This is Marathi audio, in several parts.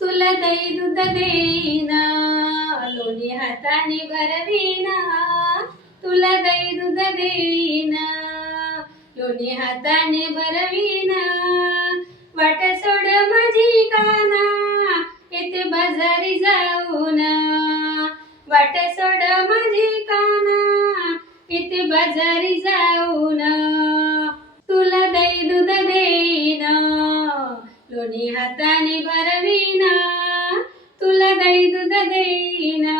तुला दही दूध देईना, लोणी हाताने भरविना. तुला दही दूध देईना, लोणी हाताने भरविना. वाट सोड माझी काना, येथे बाजारी जाऊन. वाट सोड माझी काना, येथे बाजारी जाऊन. तुला दही दूध देईना, लोणी हाताने भरविना. तुला दही दूध देईना,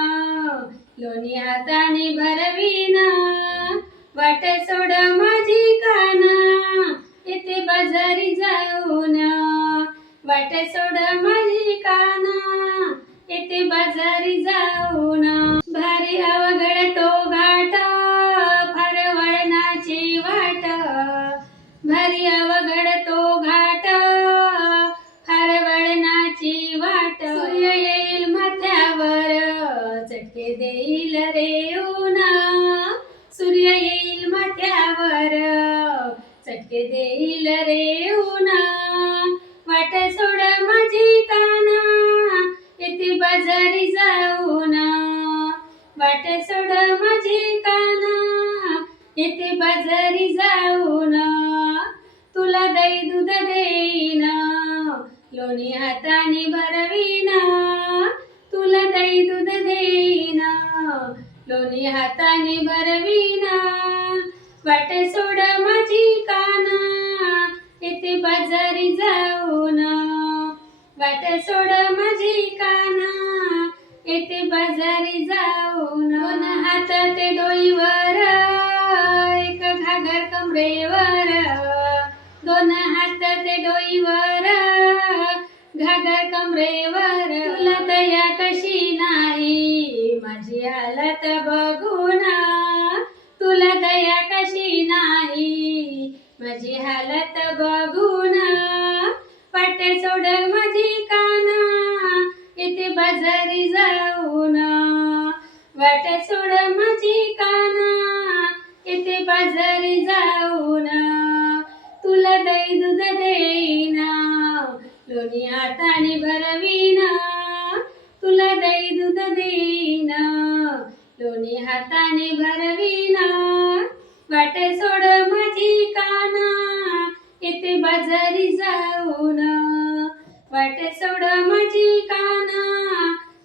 लोणी हाताने भरविना. वाट सोड माझी काना, येथे बाजारी जाऊन. वाट सोड माझी काना, येथे बाजारी जाऊन. भारी अवघड तो घाट, फार वळणाची वाट. भारी अवघड तो घाट, फार वळणाची वाट. सूर्य येईल माथ्यावर, चटके देईल रे ऊन. सूर्य येईल माथ्यावर, चटके देईल रे ऊन. वाट सोड माझी काना, येथे बाजारी जाऊन. वाट सोड माझी काना, येथे बाजारी जाऊन. तुला दही दूध देईना, लोणी हाताने भरविना. तुला दही दूध देईना, लोणी हाताने भरविना. वाट सोड माझी काना, येथे बाजारी जाऊन. वाट सोड माझी काना, येथे बाजारी जाऊन. दोन हातात डोईवर, एक घागर कमरेवर. दोन हातात डोईवर, घागर कमरेवर. तुला दया कशी नाही, माझी हालत बघून. तुला दया कशी नाही, माझी हालत बघून. वाट सोड माझी काना, येथे बाजारी जाऊन. वाट सोड माझी काना, येथे बाजारी जाऊन. तुला दही दूध देईना, लोणी हाताने भरविना. तुला दही दूध देईना, लोणी हाताने भरविना. वाट सोड माझी काना, येथे बाजारी जाऊन. वाट सोड माझी काना,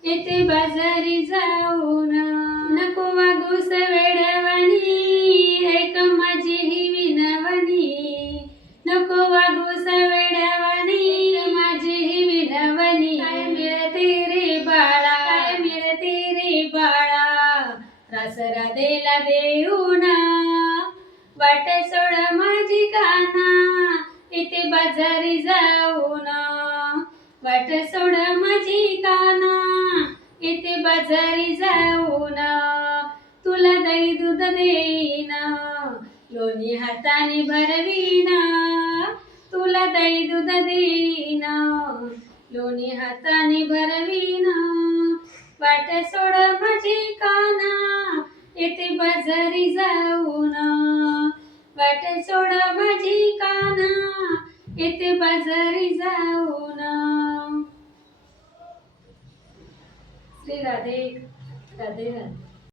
येथे बाजारी जाऊन. नको वागूस वेड्यावानी, ऐक माझी ही विनवणी. नको वागूस वेड्यावानी, माझी ही विनवणी. काय मिळते रे बाळा, काय मिळते रे बाळा, रास राधेला देऊन. वाट सोड माझी काना, येथे बाजारी जाऊन. वाट सोड माझी काना, येथे बाजारी जाऊन. तुला दही दूध देईना, लोणी हाताने भरविना. तुला दही दूध देईना, लोणी हाताने भरविना. वाट सोड माझी काना, येथे बाजारी जाऊन. वाट सोड माझी काना, येथे बाजारी जाऊन. श्री राधे राधे राधे.